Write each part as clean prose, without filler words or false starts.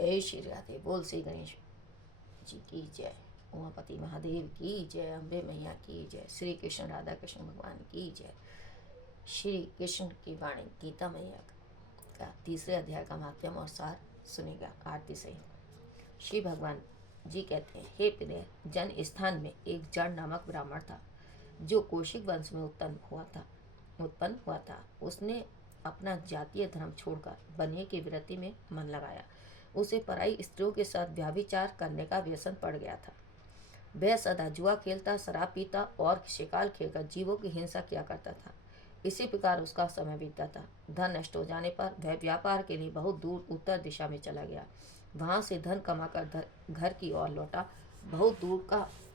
जय श्री राधे। बोल श्री गणेश जी की जय, उमापति महादेव की जय, अम्बे मैया की जय, श्री कृष्ण राधा कृष्ण भगवान की जय। श्री कृष्ण की वाणी गीता मैया का तीसरे अध्याय का माध्यम और सार सुनेगा आरती से। श्री भगवान जी कहते हैं, हे प्रिय जन, स्थान में एक जड़ नामक ब्राह्मण था जो कौशिक वंश में उत्पन्न हुआ था। उसने अपना जातीय धर्म छोड़कर बनिए की वृत्ति में मन लगाया। उसे पराई स्त्रियों के साथ व्याभिचार करने का व्यसन पड़ गया था। वह सदा जुआ खेलता, शराब पीता और शिकार खेलकर जीवों की हिंसा किया करता था। इसी प्रकार उसका समय बीतता था। धन नष्ट हो जाने पर वह व्यापार के लिए बहुत दूर उत्तर दिशा में चला गया। वहां से धन कमाकर घर की ओर लौटा। बहुत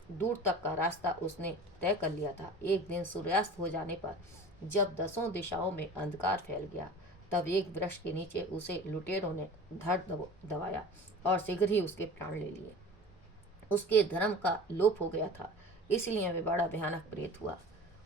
दूर तक का रास्ता उसने तय कर लिया था। एक दिन सूर्यास्त हो जाने पर जब दसों दिशाओं में अंधकार फैल गया, तब एक वृक्ष के नीचे उसे लुटेरों ने धड़ दबाया और शीघ्र ही उसके प्राण ले लिए। उसके धर्म का लोप हो गया था, इसलिए वह बड़ा भयानक प्रेत हुआ।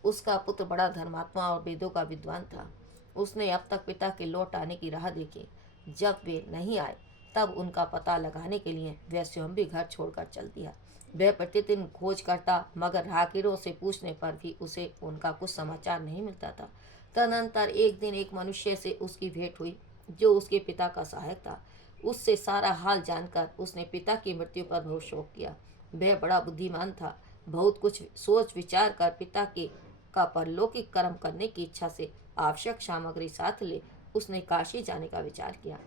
उसका पुत्र बड़ा धर्मात्मा और वेदों का विद्वान था। उसने अब तक पिता के लौट आने की राह देखी। जब वे नहीं आए तब उनका पता लगाने के लिए वह स्वयं भी घर छोड़कर चल दिया। वह प्रतिदिन खोज करता, मगर राहगीरों से पूछने पर भी उसे उनका कुछ समाचार नहीं मिलता था। तदनंतर एक दिन एक मनुष्य से उसकी भेंट हुई जो उसके पिता का सहायक था। उससे सारा हाल जानकर उसने पिता की मृत्यु पर बहुत शोक किया। वह बड़ा बुद्धिमान था। बहुत कुछ सोच विचार कर पिता के का परलौकिक कर्म करने की इच्छा से आवश्यक सामग्री साथ ले उसने काशी जाने का विचार किया।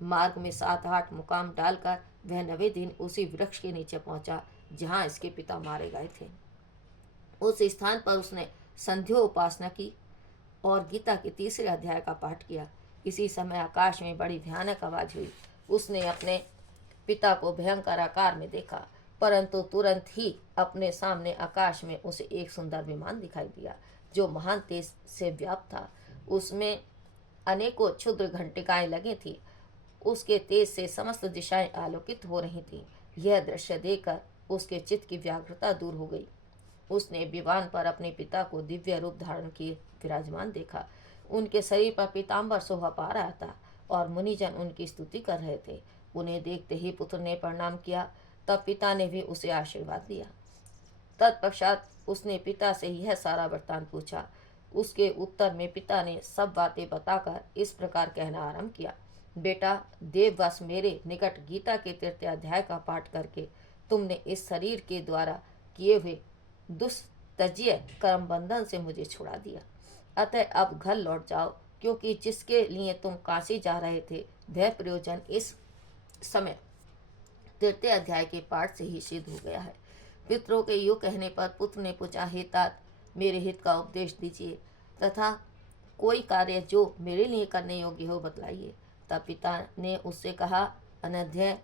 मार्ग में 7-8 मुकाम डालकर वह 9वें दिन उसी वृक्ष के नीचे पहुंचा जहां इसके पिता मारे गए थे। उस स्थान पर उसने संध्या उपासना की और गीता के तीसरे अध्याय का पाठ किया। इसी समय आकाश में बड़ी भयानक आवाज हुई। उसने अपने पिता को भयंकर आकार में देखा, परंतु तुरंत ही अपने सामने आकाश में उसे एक सुंदर विमान दिखाई दिया जो महान तेज से व्याप्त था। उसमें अनेकों क्षुद्र घंटिकाएं लगी थी। उसके तेज से समस्त दिशाएं आलोकित हो रही थीं। यह दृश्य देखकर उसके चित्त की व्याकुलता दूर हो गई। उसने विमान पर अपने पिता को दिव्य रूप धारण किए विराजमान देखा। उनके शरीर पर पीताम्बर शोभा पा रहा था और मुनिजन उनकी स्तुति कर रहे थे। उन्हें देखते ही पुत्र ने प्रणाम किया। तब पिता ने भी उसे आशीर्वाद दिया। तत्पश्चात उसने पिता से यह सारा वृत्तांत पूछा। उसके उत्तर में पिता ने सब बातें बताकर इस प्रकार कहना आरंभ किया, बेटा, देववश मेरे निकट गीता के 3 अध्याय का पाठ करके तुमने इस शरीर के द्वारा किए हुए दुस्तज्य कर्म बंधन से मुझे छुड़ा दिया। अतः अब घर लौट जाओ, क्योंकि जिसके लिए तुम काशी जा रहे थे वह प्रयोजन इस समय 3 अध्याय के पाठ से ही सिद्ध हो गया है। पितरों के यूँ कहने पर पुत्र ने पूछा, हे तात, मेरे हित का उपदेश दीजिए तथा कोई कार्य जो मेरे लिए करने योग्य हो बतलाइए। तब पिता ने उससे कहा, अनध्य,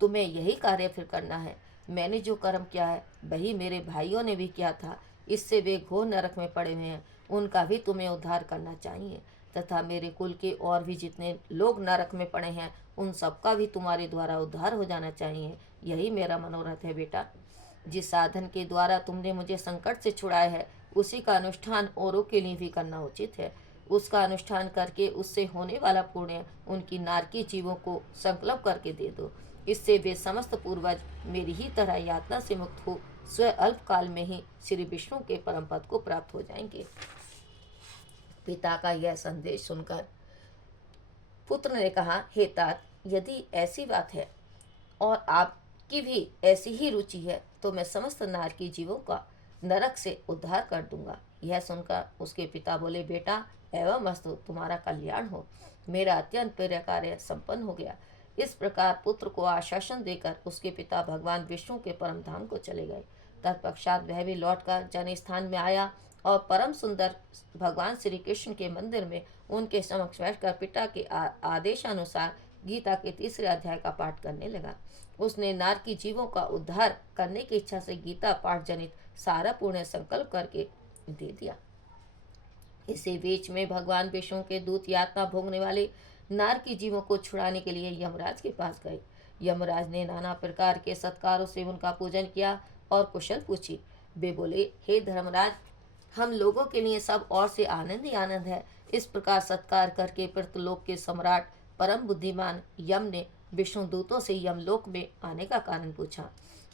तुम्हें यही कार्य फिर करना है। मैंने जो कर्म किया है वही मेरे भाइयों ने भी किया था। इससे वे घोर नरक में पड़े हुए हैं, उनका भी तुम्हें उद्धार करना चाहिए। तथा मेरे कुल के और भी जितने लोग नरक में पड़े हैं उन सबका भी तुम्हारे द्वारा उद्धार हो जाना चाहिए। यही मेरा मनोरथ है बेटा। जिस साधन के द्वारा तुमने मुझे संकट से छुड़ाया है उसी का अनुष्ठान औरों के लिए भी करना उचित है। उसका अनुष्ठान करके उससे होने वाला पुण्य उनकी नारकी जीवों को संकल्प करके दे दो। इससे वे समस्त पूर्वज मेरी ही तरह यातना से मुक्त हो स्वयं अल्प काल में ही श्री विष्णु के परम पद को प्राप्त हो जाएंगे। पिता का यह संदेश सुनकर पुत्र ने कहा, हे तात, यदि ऐसी बात है और आपकी भी ऐसी ही रुचि है तो मैं समस्त नारकी जीवों का नरक से उद्धार कर दूंगा। यह सुनकर उसके पिता बोले, बेटा, एवं अस्तु, तुम्हारा कल्याण हो। मेरा अत्यंत प्रिय कार्य संपन्न हो गया। इस प्रकार पुत्र को आश्वासन देकर उसके पिता भगवान विष्णु के परम धाम को चले गए। तत्पश्चात वह भी लौटकर जन स्थान में आया और परम सुंदर भगवान श्री कृष्ण के मंदिर में उनके समक्ष बैठकर पिता के आदेशानुसार गीता के 3 अध्याय का पाठ करने लगा। उसने नारकी जीवों का उद्धार करने की इच्छा से गीता पाठ जनित सारा पुण्य संकल्प करके दे दिया। इसी बीच में भगवान विष्णु के दूत यातना भोगने वाले नारकी जीवों को छुड़ाने के लिए यमराज के पास गए। यमराज ने नाना प्रकार के सत्कारों से उनका पूजन किया और कुशल पूछी। वे बोले, हे धर्मराज, हम लोगों के लिए सब और से आनंद ही आनंद है। इस प्रकार सत्कार करके पृथ्वीलोक के सम्राट परम बुद्धिमान यम ने विष्णु दूतों से यमलोक में आने का कारण पूछा।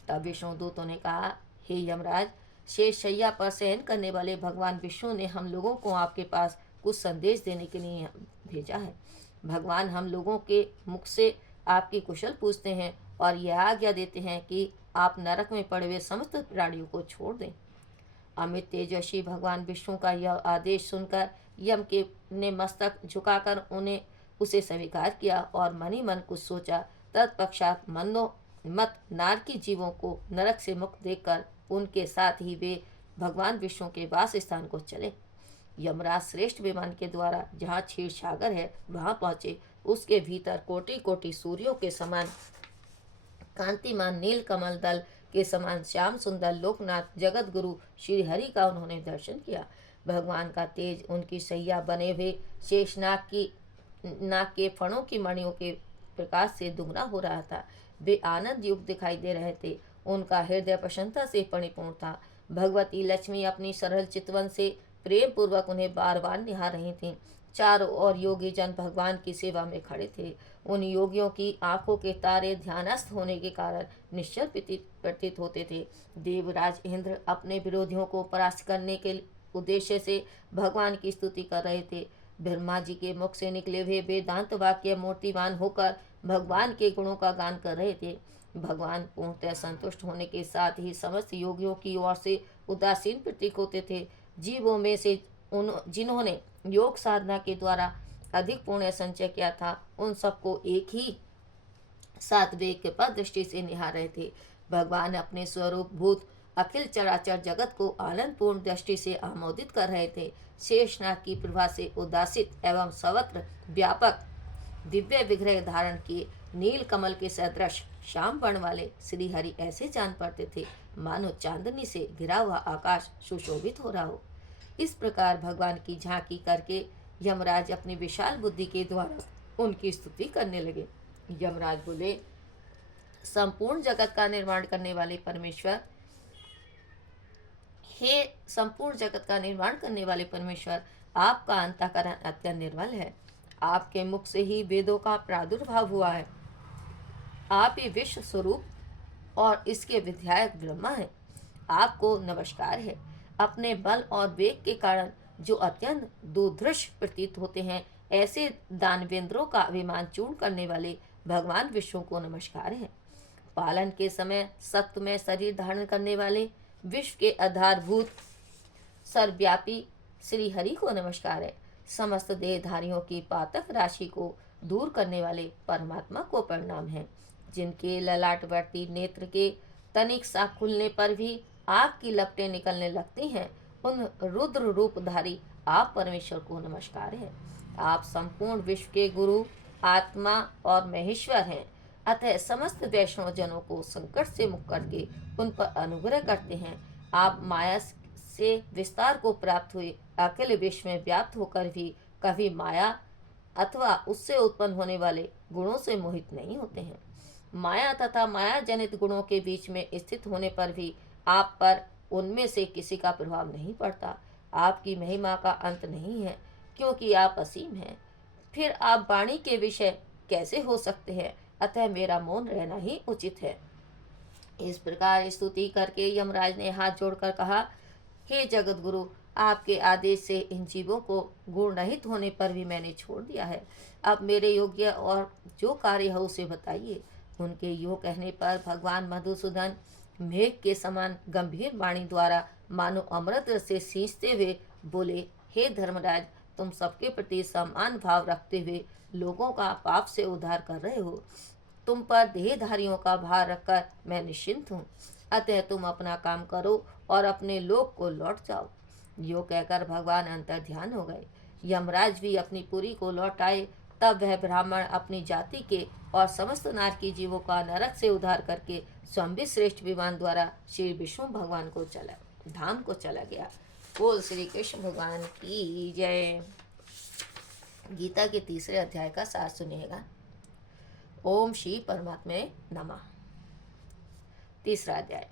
तब विष्णु दूतों ने कहा, हे यमराज, शेष शैया पर शयन करने वाले भगवान विष्णु ने हम लोगों को आपके पास कुछ संदेश देने के लिए भेजा है। भगवान हम लोगों के मुख से आपकी कुशल पूछते हैं और यह आज्ञा देते हैं कि आप नरक में पड़े हुए समस्त प्राणियों को छोड़ दें। अमित तेजस्वी भगवान विष्णु का यह आदेश सुनकर यम के ने मस्तक झुकाकर उसे स्वीकार किया और मन ही मन कुछ सोचा। तत्पश्चात मत नारकी जीवों को नरक से मुक्त देखकर उनके साथ ही वे भगवान विष्णु के वास स्थान को चले। यमराज श्रेष्ठ विमान के द्वारा जहाँ क्षीर सागर है वहां पहुंचे। उसके भीतर कोटि कोटि सूर्यों के समान कांतिमान नील कमल दल के समान श्याम सुंदर लोकनाथ जगत गुरु श्री हरि का उन्होंने दर्शन किया। भगवान का तेज उनकी सैया बने हुए नाग के फणों की मणियों के प्रकाश से दुगना हो रहा था। वे आनंद युक्त दिखाई दे रहे थे। उनका हृदय प्रसन्नता से परिपूर्ण था। भगवती लक्ष्मी अपनी सरल चितवन से प्रेम पूर्वक उन्हें बार बार निहार रही थीं। चारों ओर योगी जन भगवान की सेवा में खड़े थे। उन योगियों की आंखों के तारे ध्यानस्थ होने के कारण निश्चल प्रतीत होते थे। देवराज इंद्र अपने विरोधियों को परास्त करने के उद्देश्य से भगवान की स्तुति कर रहे थे। ब्रह्मा जी के मुख से निकले हुए वेदांत वाक्य मूर्तिमान होकर भगवान के गुणों का गान कर रहे थे। भगवान पूर्णतः संतुष्ट होने के साथ ही समस्त योगियों की ओर से उदासीन प्रतीक होते थे। जीवों में से जिन्होंने योग साधना के द्वारा अधिक पुण्य संचय किया था, उन सबको एक ही साथ वे कृपा दृष्टि से निहार रहे थे। भगवान अपने स्वरूप भूत अखिल चराचर जगत को आनंदपूर्ण दृष्टि से आमोदित कर रहे थे। शेषनाग की प्रभा से उदासित एवं सर्वत्र व्यापक दिव्य विग्रह धारण किए नील कमल के सदृश श्याम वर्ण वाले श्री हरि ऐसे जान पड़ते थे मानो चांदनी से घिरा हुआ आकाश सुशोभित हो रहा हो। इस प्रकार भगवान की झांकी करके यमराज अपनी विशाल बुद्धि के द्वारा उनकी स्तुति करने लगे। यमराज बोले, संपूर्ण जगत का निर्माण करने वाले परमेश्वर, हे संपूर्ण जगत का निर्माण करने वाले परमेश्वर, आपका अंतःकरण अत्यंत निर्मल है। आपके मुख से ही वेदों का प्रादुर्भाव हुआ है। आप ही विश्व स्वरूप और इसके विधायक ब्रह्मा हैं। आपको नमस्कार है। अपने बल और वेग के कारण जो अत्यंत दुर्धर्ष प्रतीत होते हैं, ऐसे दानवेंद्रों का अभिमान चूर्ण करने वाले भगवान विष्णु को नमस्कार है। पालन के समय सत्व में शरीर धारण करने वाले विश्व के आधारभूत सर्वव्यापी श्री हरि को नमस्कार है। समस्त देहधारियों की पातक राशि को दूर करने वाले परमात्मा को प्रणाम है। जिनके ललाटवर्ती नेत्र के तनिक सा खुलने पर भी आग की लपटें निकलने लगती हैं, उन रुद्र रूपधारी आप परमेश्वर को नमस्कार है। आप संपूर्ण विश्व के गुरु, आत्मा और महेश्वर हैं। अतः समस्त वैष्णव जनों को संकट से मुक्त करके उन पर अनुग्रह करते हैं। आप माया से विस्तार को प्राप्त हुए अखिल विश्व में व्याप्त होकर भी कभी माया अथवा उससे उत्पन्न होने वाले गुणों से मोहित नहीं होते हैं। माया तथा माया जनित गुणों के बीच में स्थित होने पर भी आप पर उनमें से किसी का प्रभाव नहीं पड़ता। आपकी महिमा का अंत नहीं है, क्योंकि आप असीम हैं। फिर आप वाणी के विषय कैसे हो सकते हैं? अतः मेरा मौन रहना ही उचित है। इस प्रकार स्तुति करके यमराज ने हाथ जोड़कर कहा, हे जगत गुरु, आपके आदेश से इन जीवों को गुण रहित होने पर भी मैंने छोड़ दिया है। अब मेरे योग्य और जो कार्य है उसे बताइए। उनके योग कहने पर भगवान मधुसूदन मेघ के समान गंभीर वाणी द्वारा मानो अमृत से सींचते हुए बोले, हे धर्मराज, तुम सबके प्रति समान भाव रखते हुए लोगों का पाप से उद्धार कर रहे हो। तुम पर देहधारियों का भार रखकर मैं निश्चिंत हूँ। अतः तुम अपना काम करो और अपने लोक को लौट जाओ। यो कहकर भगवान अंतर ध्यान हो गए। यमराज भी अपनी पुरी को लौट आए। तब वह ब्राह्मण अपनी जाति के और समस्त नारकी जीवों का नरक से उद्धार करके स्वयं श्रेष्ठ विमान द्वारा श्री विष्णु भगवान को धाम को चला गया। बोल श्री कृष्ण भगवान की जय। गीता के तीसरे अध्याय का सार सुनिएगा। ओम श्री परमात्मे नमः। तीसरा अध्याय।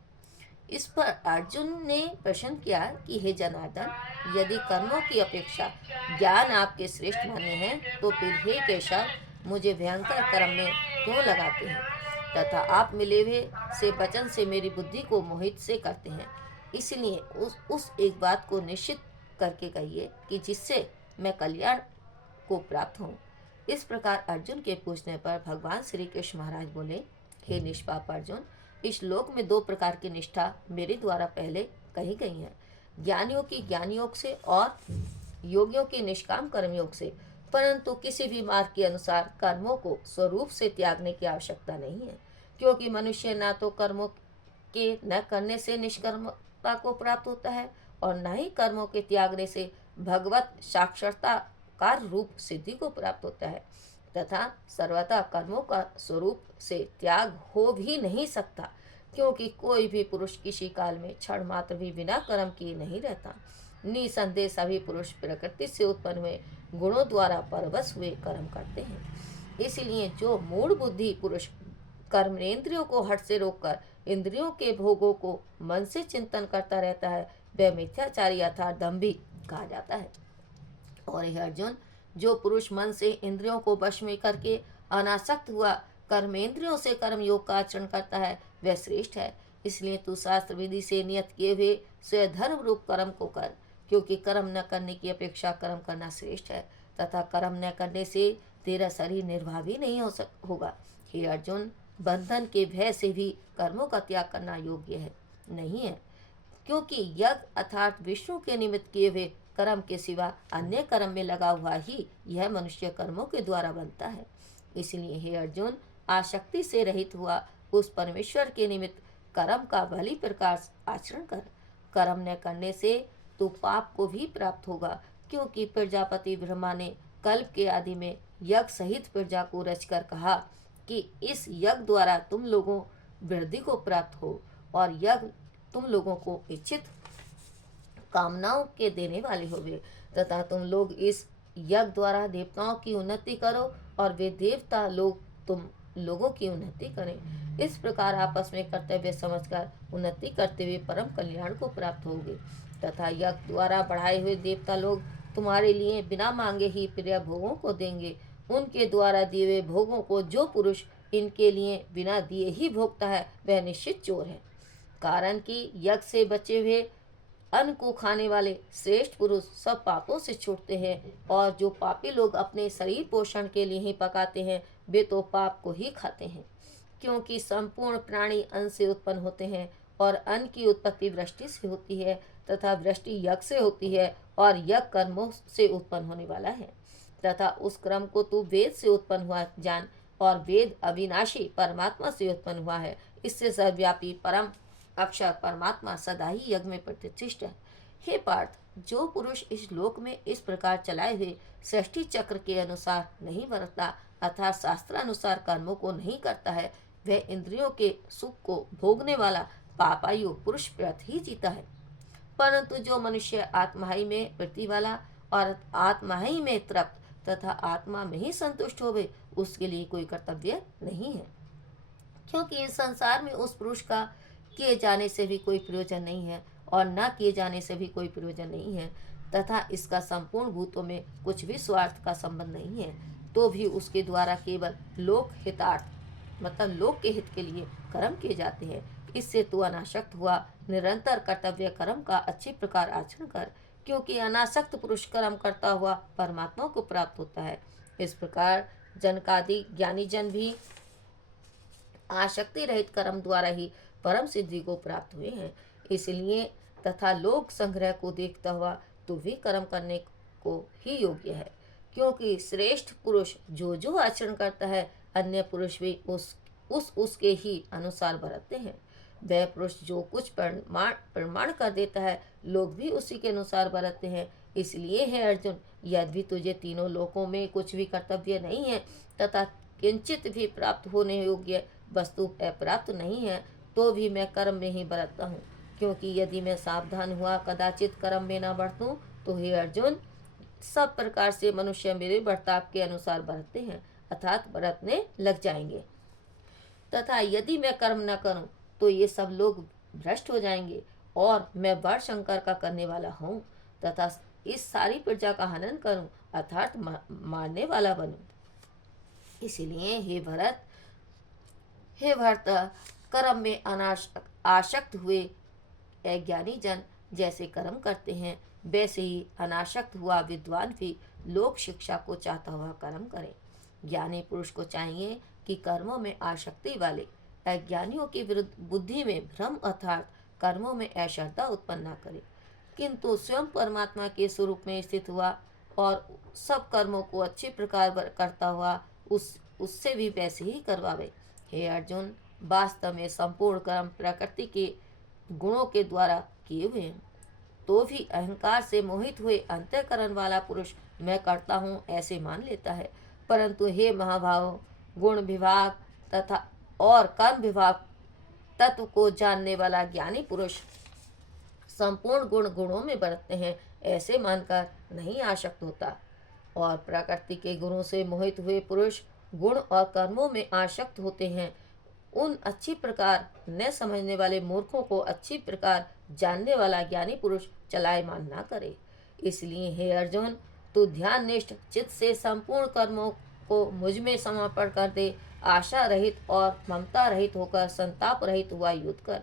इस पर अर्जुन ने प्रश्न किया कि हे जनार्दन, यदि कर्मों की अपेक्षा ज्ञान आपके श्रेष्ठ मान्य हैं, तो फिर हे केशव, मुझे भयंकर कर्म में क्यों लगाते हैं, तथा आप मिले हुए से वचन से मेरी बुद्धि को मोहित से करते हैं। इसलिए उस एक बात को निश्चित करके कहिए कि जिससे मैं कल्याण को प्राप्त हूँ। इस प्रकार अर्जुन के पूछने पर भगवान श्री कृष्ण महाराज बोले, हे निष्पाप अर्जुन, इस श्लोक में दो प्रकार की निष्ठा मेरे द्वारा पहले कही गई है, ज्ञानियों की ज्ञान योग से और योगियों के निष्काम कर्म योग से। परंतु किसी भी मार्ग के अनुसार कर्मों को स्वरूप से त्यागने की आवश्यकता नहीं है, क्योंकि मनुष्य न तो कर्मों के न करने से निष्कर्मता को प्राप्त होता है और न ही कर्मों के त्यागने से भगवत साक्षात्कार रूप सिद्धि को प्राप्त होता है, तथा सर्वथा कर्मों का स्वरूप से त्याग हो भी नहीं सकता, क्योंकि कोई भी पुरुष किसी काल में क्षण मात्र भी बिना कर्म किए नहीं रहता। निसंदेह सभी पुरुष प्रकृति से उत्पन्न हुए गुणों द्वारा परवश हुए कर्म करते हैं। इसलिए जो मूढ़ बुद्धि पुरुष कर्मेंद्रियों को हट से रोककर इंद्रियों के भोगों को मन से चिंतन करता रहता है, वह मिथ्याचारी अर्थात दंभी कहा जाता है। और हे अर्जुन, जो पुरुष मन से इंद्रियों को वश में करके अनासक्त हुआ कर्मेंद्रियों से कर्म योग का आचरण करता है, वह श्रेष्ठ है। इसलिए तू शास्त्र विधि से नियत किए हुए स्वधर्म रूप कर्म को कर, क्योंकि कर्म न करने की अपेक्षा कर्म करना श्रेष्ठ है, तथा कर्म न करने से तेरा शरीर निर्वाह भी नहीं होगा। हे अर्जुन, बंधन के भय से भी कर्मों का त्याग करना योग्य है नहीं है, क्योंकि यज्ञ अर्थात विष्णु के निमित्त किए हुए कर्म के सिवा अन्य कर्म में लगा हुआ ही यह मनुष्य कर्मों के द्वारा बनता है। इसलिए हे अर्जुन, आसक्ति से रहित हुआ उस परमेश्वर के निमित्त कर्म का भली प्रकार आचरण कर। कर्म न करने से तो पाप को भी प्राप्त होगा, क्योंकि प्रजापति ब्रह्मा ने कल्प के आदि में यज्ञ सहित प्रजा को रचकर कहा कि इस यज्ञ द्वारा तुम लोगों वृद्धि को प्राप्त हो, और यज्ञ तुम लोगों को इच्छित कामनाओं के देने वाले होवे, तथा तुम लोग इस यज्ञ द्वारा देवताओं की उन्नति करो और वे देवता लोग तुम लोगों की उन्नति करें। इस प्रकार आपस में कर्तव्य समझकर उन्नति करते हुए परम कल्याण को प्राप्त होगे, तथा यज्ञ द्वारा बढ़ाए हुए देवता लोग तुम्हारे लिए बिना मांगे ही प्रिय भोगों को देंगे। उनके द्वारा दिए हुए भोगों को जो पुरुष इनके लिए बिना दिए ही भोगता है, वह निश्चित चोर है। कारण कि यज्ञ से बचे हुए अन्न को खाने वाले श्रेष्ठ पुरुष सब पापों से छूटते हैं, और जो पापी लोग अपने शरीर पोषण के लिए ही पकाते हैं, वे तो पाप को ही खाते हैं। क्योंकि संपूर्ण प्राणी अन्न से उत्पन्न होते हैं, और अन्न की उत्पत्ति वृष्टि से होती है, तथा वृष्टि यज्ञ से होती है, और यज्ञ कर्मों से उत्पन्न होने वाला है। तथा उस क्रम को तू वेद से उत्पन्न हुआ जान, और वेद अविनाशी परमात्मा से उत्पन्न हुआ है। इससे सर्वव्यापी परम अक्षर परमात्मा सदा ही यज्ञ में प्रतिष्ठित है। हे पार्थ, जो पुरुष इस लोक में इस प्रकार चलाए हुए सृष्टि चक्र के अनुसार नहीं बरतता, अर्थात शास्त्रानुसार कर्मों को नहीं करता है, वह इंद्रियों के सुख को भोगने वाला पापायु पुरुष व्यर्थ ही जीता है। परंतु जो मनुष्य आत्मा ही में वृत्ति वाला और आत्मा ही में तृप्त तथा आत्मा में ही संतुष्ट होवे, उसके लिए कोई कर्तव्य नहीं है। क्योंकि इस संसार में उस पुरुष का किए जाने से भी कोई प्रयोजन नहीं है, और न किए जाने से भी कोई प्रयोजन नहीं है, तथा इसका संपूर्ण भूतों में कुछ भी स्वार्थ का संबंध नहीं है, तो भी उसके द्वारा केवल लोक हितार्थ मतलब लोक के हित के लिए कर्म किए जाते हैं। इससे तू अनासक्त हुआ निरंतर कर्तव्य कर्म का अच्छी प्रकार आचरण कर, क्योंकि अनासक्त पुरुष कर्म करता हुआ परमात्मा को प्राप्त होता है। इस प्रकार जनकादि ज्ञानी जन भी आसक्ति रहित कर्म द्वारा ही परम सिद्धि को प्राप्त हुए हैं। इसलिए तथा लोक संग्रह को देखता हुआ तू भी कर्म करने को ही योग्य है, क्योंकि श्रेष्ठ पुरुष जो जो आचरण करता है, अन्य पुरुष भी उसके ही अनुसार बरतते हैं। वह पुरुष जो कुछ प्रमाण कर देता है, लोग भी उसी के अनुसार बरतते हैं। इसलिए है अर्जुन, यदि तुझे तीनों लोकों में कुछ भी कर्तव्य नहीं है, तथा किंचित भी प्राप्त होने योग्य वस्तु प्राप्त नहीं है, तो भी मैं कर्म में ही बरतता हूँ। क्योंकि यदि मैं सावधान हुआ कदाचित कर्म में न बरतूं, तो हे अर्जुन, सब प्रकार से मनुष्य मेरे बर्ताव के अनुसार बरतते हैं, अर्थात बरतने लग जाएंगे। तथा यदि मैं कर्म न करूं, तो ये सब लोग भ्रष्ट हो जाएंगे, और मैं बड़ शंकर का करने वाला हूँ, तथा इस सारी प्रजा का हनन करूं, अर्थात मारने वाला बनूं। इसलिए हे भरत, हे भरत, कर्म में आसक्त हुए अज्ञानी जन जैसे कर्म करते हैं, वैसे ही अनासक्त हुआ विद्वान भी लोक शिक्षा को चाहता हुआ कर्म करे। ज्ञानी पुरुष को चाहिए कि कर्मों में आसक्ति वाले अज्ञानियों के विरुद्ध बुद्धि में भ्रम अर्थात कर्मों में अश्रद्धा उत्पन्न न करे, किंतु स्वयं परमात्मा के स्वरूप में स्थित हुआ और सब कर्मों को अच्छी प्रकार करता हुआ उससे भी वैसे ही करवावे। हे अर्जुन, वास्तव में संपूर्ण कर्म प्रकृति के गुणों के द्वारा किए हुए हैं, तो भी अहंकार से मोहित हुए अंतःकरण वाला पुरुष मैं करता हूँ ऐसे मान लेता है। परंतु हे महाभाव, गुण विभाग तथा और कर्म विभाग तत्व को जानने वाला ज्ञानी पुरुष संपूर्ण गुण गुणों में बरतते हैं ऐसे मानकर नहीं आसक्त होता, और प्रकृति के गुणों से मोहित हुए पुरुष गुण और कर्मों में आसक्त होते हैं। उन अच्छी प्रकार न समझने वाले मूर्खों को अच्छी प्रकार जानने वाला ज्ञानी पुरुष चलायमान ना करे। इसलिए हे अर्जुन, तू ध्यान निष्ठ चित्त से संपूर्ण कर्मों को मुझ में समर्पण कर दे। आशा रहित और ममता रहित होकर संताप रहित हुआ युद्ध कर।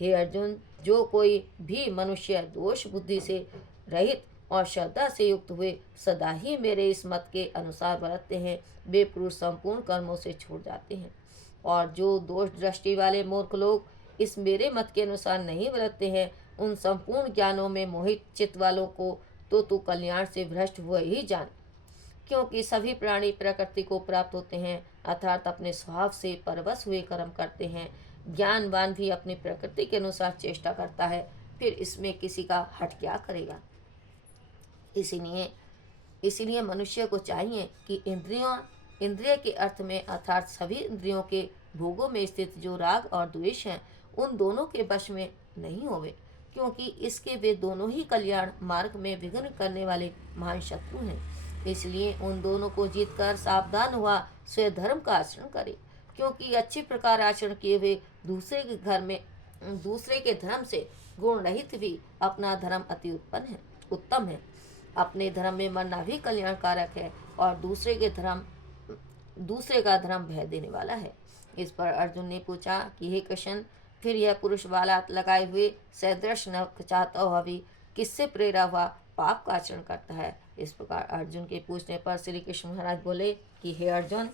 हे अर्जुन, जो कोई भी मनुष्य दोष बुद्धि से रहित और श्रद्धा से युक्त हुए सदा ही मेरे इस मत के अनुसार बरतते हैं, वे पुरुष संपूर्ण कर्मों से छूट जाते हैं। और जो दोष दृष्टि वाले मूर्ख लोग इस मेरे मत के अनुसार नहीं बरतते हैं, उन संपूर्ण ज्ञानों में मोहित चित्त वालों को तो तू कल्याण से भ्रष्ट हुए ही जान। क्योंकि सभी प्राणी प्रकृति को प्राप्त होते हैं, अर्थात अपने स्वभाव से परवश हुए कर्म करते हैं। ज्ञानवान भी अपनी प्रकृति के अनुसार चेष्टा करता है, फिर इसमें किसी का हट क्या करेगा। इसीलिए मनुष्य को चाहिए कि इंद्रिय के अर्थ में अर्थात सभी इंद्रियों के भोगों में स्थित जो राग और द्वेष हैं, उन दोनों के वश में नहीं होवे, क्योंकि इसके वे दोनों ही कल्याण मार्ग में विघ्न करने वाले महान शत्रु हैं। इसलिए उन दोनों को जीतकर सावधान हुआ स्वधर्म का आचरण करे, क्योंकि अच्छी प्रकार आचरण किए हुए दूसरे के धर्म से गुण रहित भी अपना धर्म अति उत्तम है। अपने धर्म में मरना भी कल्याणकारक है और दूसरे का धर्म भय देने वाला है। इस पर अर्जुन ने पूछा कि हे कृष्ण, फिर यह पुरुष वाला लगाए हुए सदृश नख चाहता हुआ भी किससे प्रेरा हुआ पाप का आचरण करता है। इस प्रकार अर्जुन के पूछने पर श्री कृष्ण महाराज बोले कि हे अर्जुन,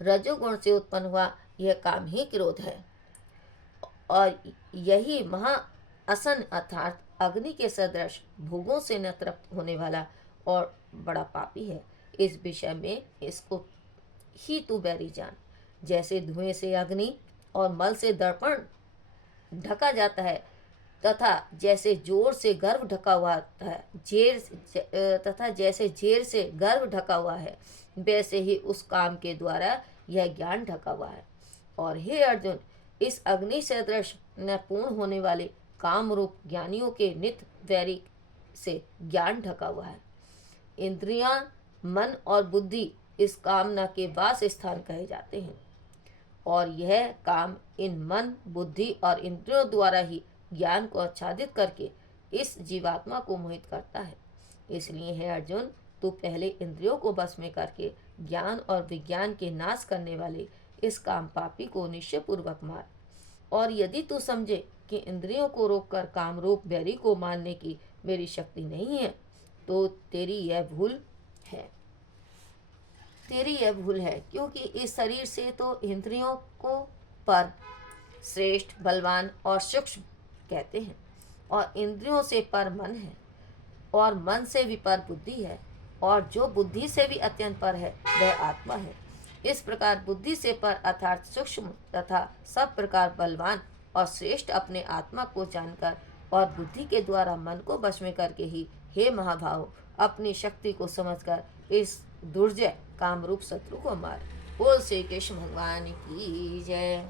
रजोगुण से उत्पन्न हुआ यह काम ही क्रोध है, और यही महा असन अर्थात अग्नि के सदृश भोगों से न तृप्त होने वाला और बड़ा पापी है। इस विषय में इसको ही तू बैरी जान। जैसे धुएं से अग्नि और मल से दर्पण ढका जाता है, तथा जैसे जोर से गर्भ ढका हुआ है जैसे झेर से गर्भ ढका हुआ है, वैसे ही उस काम के द्वारा यह ज्ञान ढका हुआ है। और हे अर्जुन, इस अग्नि सदृश न पूर्ण होने वाले काम रूप ज्ञानियों के नित वैरी से ज्ञान ढका हुआ है। इंद्रियां, मन और बुद्धि इस कामना के वास स्थान कहे जाते हैं, और यह काम इन मन, बुद्धि और इंद्रियों द्वारा ही ज्ञान को आच्छादित करके इस जीवात्मा को मोहित करता है। इसलिए है अर्जुन, तू पहले इंद्रियों को बस में करके ज्ञान और विज्ञान के नाश करने वाले इस काम पापी को निश्चय पूर्वक मार। और यदि तू समझे कि इंद्रियों को रोककर काम रूप बैरी को मारने की मेरी शक्ति नहीं है, तो तेरी यह भूल है, क्योंकि इस शरीर से तो इंद्रियों को पर, श्रेष्ठ, बलवान और सूक्ष्म कहते हैं, और इंद्रियों से पर मन है, और मन से भी पर बुद्धि है, और जो बुद्धि से भी अत्यंत पर है वह आत्मा है। इस प्रकार बुद्धि से पर अर्थात सूक्ष्म तथा सब प्रकार बलवान और श्रेष्ठ अपने आत्मा को जानकर और बुद्धि के द्वारा मन को वश में करके ही हे महाभाव, अपनी शक्ति को समझकर इस दुर्जय कामरूप शत्रु को मार। बोल श्री कृष्ण भगवान की जय।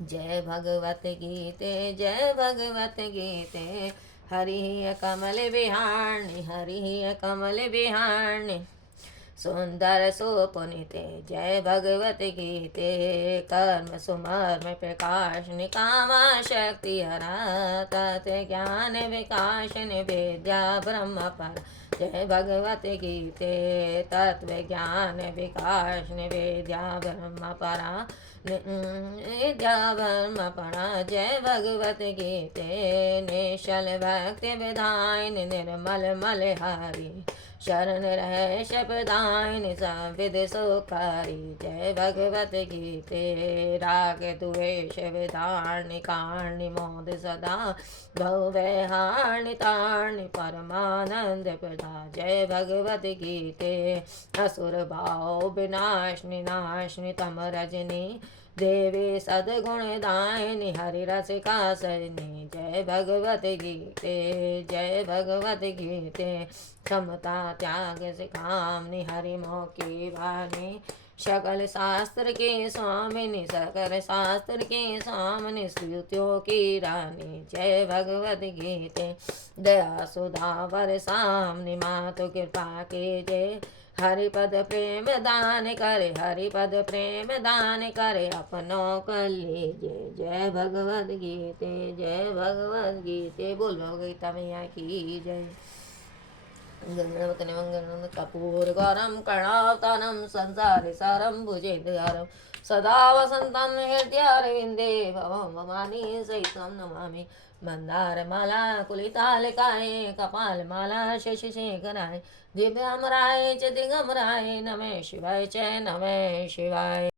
जय भगवत गीते, जय भगवत गीते। हरि कमल बिहारणी, हरि कमल बिहारणी। सुंदर सुपुनीते। जय भगवत गीते। कर्म सुमर्म प्रकाश निकामा शक्ति हरा। तत्व ज्ञान विकास विद्या ब्रह्म पर। जय भगवत गीते। तत्व ज्ञान विकास विद्या ब्रह्म परा। विद्या ब्रह्म परा। जय भगवत गीते। निश्चल भक्ति विधान निर्मल मलहारी। शरण रहे शब्दायन संविद सुखारी। जय भगवत गीते। राग द्वेष विधारणी कारणी मोद सदा। भवहारणी तारणी परमानंद प्रदा। जय भगवत गीते। असुर भाव विनाशनी नाशनी तम रजनी। देवी सदगुण दायिनी हरि रसिका सजनी। जय भगवत गीते। जय भगवत गीते। क्षमता त्याग सिखामनि हरि मोह की वाणी। सकल शास्त्र के स्वामिनी सकल शास्त्र के स्वामिनी स्तुतियों की रानी। जय भगवत गीते। दया सुधा वर सामनी मातु कृपा के जय। हरिपद प्रेम दान करे हरिपद प्रेम दान करे अपनों कर लीजिए। जय भगवत गीते। जय भगवत गीते। बोलो गीता मैया की जय। गंगणवतने मंगलम कपूर गौरम कर्णावतारम संसारे सारम भुजेन्द्रहारम सदा वसंतं हृदयारविन्दे भवं भवानी सहितं नमामि। मंदारमाला कुलितालिकाय कपालमाला शशिशेखराय दिव्याम्बराय च दिगम्बराय नमः शिवाय च नमः शिवाय।